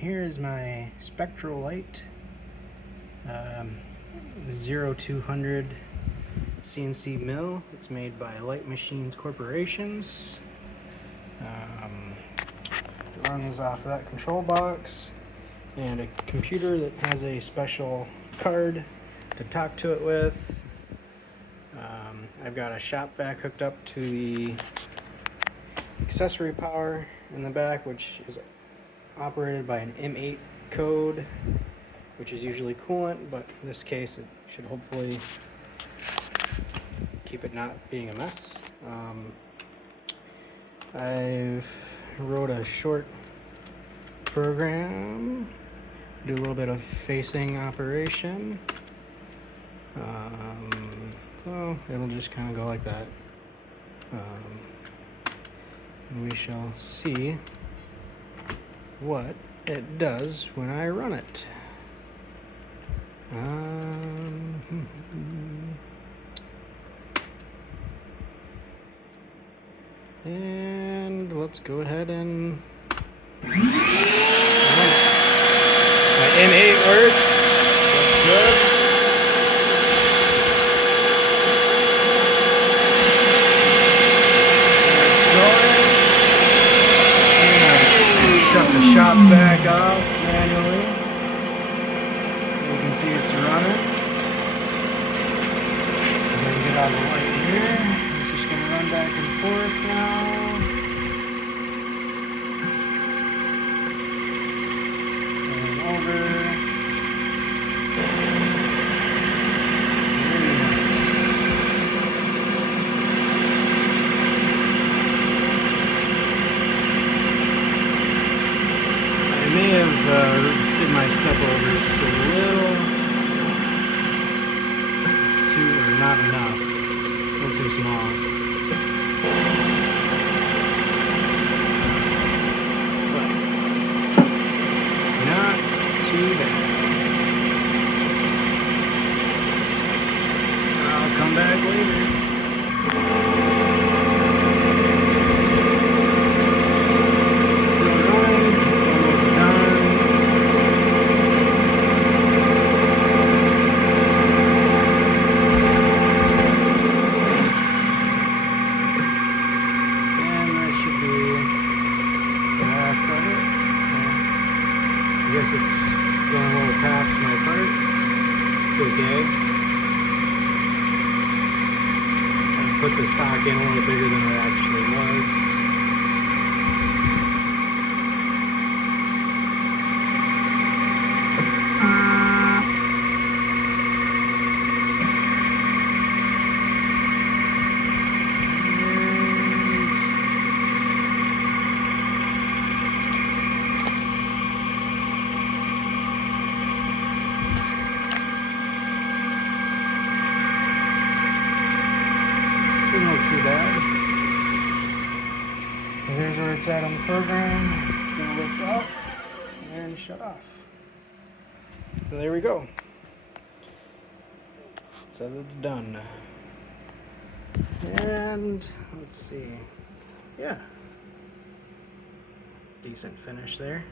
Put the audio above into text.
here is my spectralight 0200 CNC mill. It's made by Light Machines Corporations. It runs off of that control box and a computer that has a special card to talk to it with. I've got a shop vac hooked up to the accessory power in the back, which is operated by an M8 code, which is usually coolant, but in this case it should hopefully keep it not being a mess. I've wrote a short program, do a little bit of facing operation. So it'll just kind of go like that. And we shall see what it does when I run it. And let's go ahead and run it. My M8 works. That's good. Shut the shop back off manually. You can see it's running. I'm going to get out of the light here. It's just going to run back and forth now. And over. I may have did my step over just a little too, or not enough, a little too small. But not too bad. I'll come back later. I guess it's going a little past my part. It's okay. I put the stock in a little bigger than it actually was. Didn't look too bad. And here's where it's at on the program. It's going to lift up and shut off. So there we go. So that's done. And let's see. Yeah. Decent finish there.